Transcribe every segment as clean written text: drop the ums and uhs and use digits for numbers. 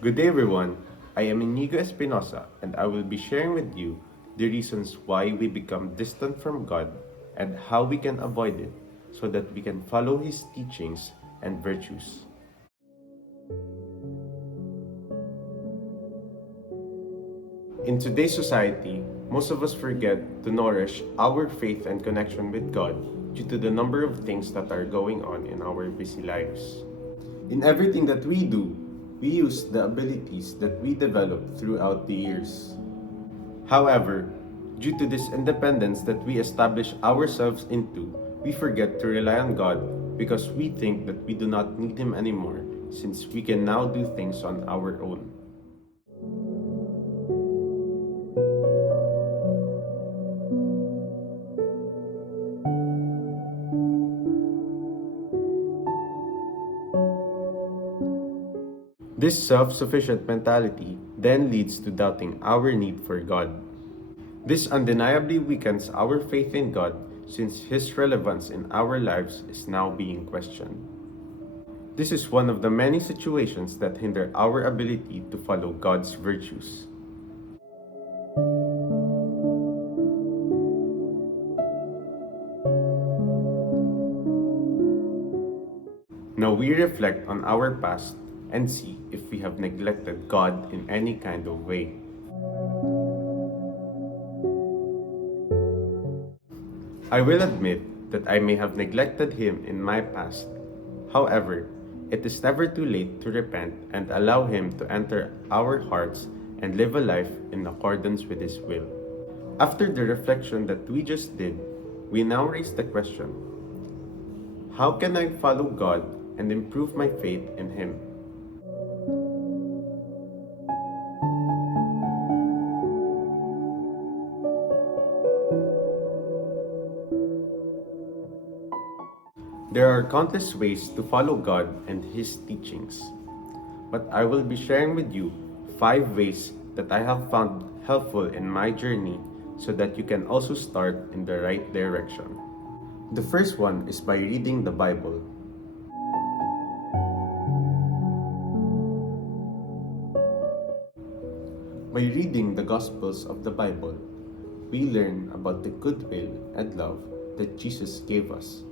Good day, everyone. I am Inigo Espinosa, and I will be sharing with you the reasons why we become distant from God and how we can avoid it so that we can follow His teachings and virtues. In today's society, most of us forget to nourish our faith and connection with God due to the number of things that are going on in our busy lives. In everything that we do, we use the abilities that we developed throughout the years. However, due to this independence that we establish ourselves into, we forget to rely on God because we think that we do not need Him anymore since we can now do things on our own. This self-sufficient mentality then leads to doubting our need for God. This undeniably weakens our faith in God since His relevance in our lives is now being questioned. This is one of the many situations that hinder our ability to follow God's virtues. Now we reflect on our past and see if we have neglected God in any kind of way. I will admit that I may have neglected Him in my past. However, it is never too late to repent and allow Him to enter our hearts and live a life in accordance with His will. After the reflection that we just did, we now raise the question, how can I follow God and improve my faith in Him? There are countless ways to follow God and His teachings, but I will be sharing with you 5 ways that I have found helpful in my journey so that you can also start in the right direction. The first one is by reading the Bible. By reading the Gospels of the Bible, we learn about the goodwill and love that Jesus gave us.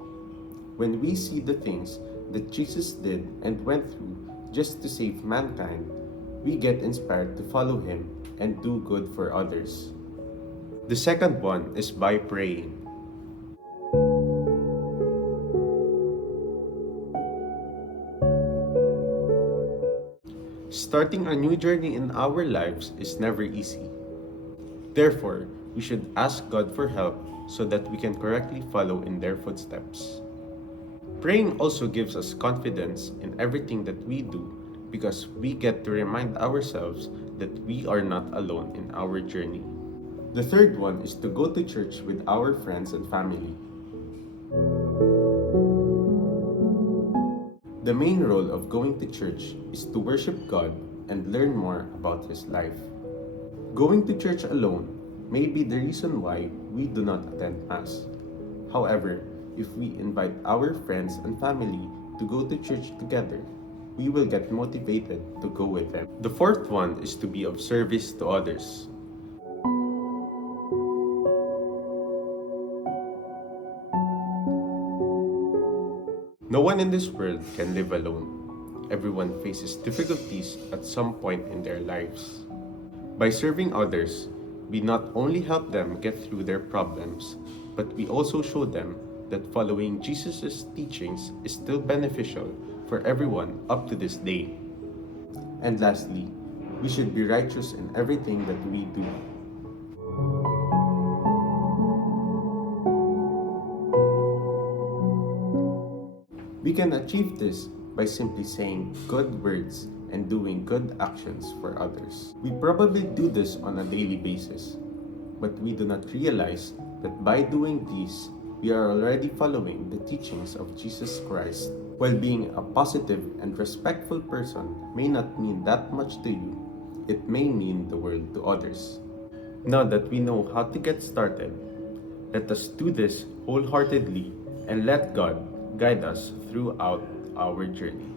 When we see the things that Jesus did and went through just to save mankind, we get inspired to follow Him and do good for others. The second one is by praying. Starting a new journey in our lives is never easy. Therefore, we should ask God for help so that we can correctly follow in their footsteps. Praying also gives us confidence in everything that we do because we get to remind ourselves that we are not alone in our journey. The third one is to go to church with our friends and family. The main role of going to church is to worship God and learn more about His life. Going to church alone may be the reason why we do not attend Mass. However, if we invite our friends and family to go to church together, we will get motivated to go with them. The fourth one is to be of service to others. No one in this world can live alone. Everyone faces difficulties at some point in their lives. By serving others, we not only help them get through their problems, but we also show them that following Jesus' teachings is still beneficial for everyone up to this day. And lastly, we should be righteous in everything that we do. We can achieve this by simply saying good words and doing good actions for others. We probably do this on a daily basis, but we do not realize that by doing these, we are already following the teachings of Jesus Christ. While being a positive and respectful person may not mean that much to you, it may mean the world to others. Now that we know how to get started, let us do this wholeheartedly and let God guide us throughout our journey.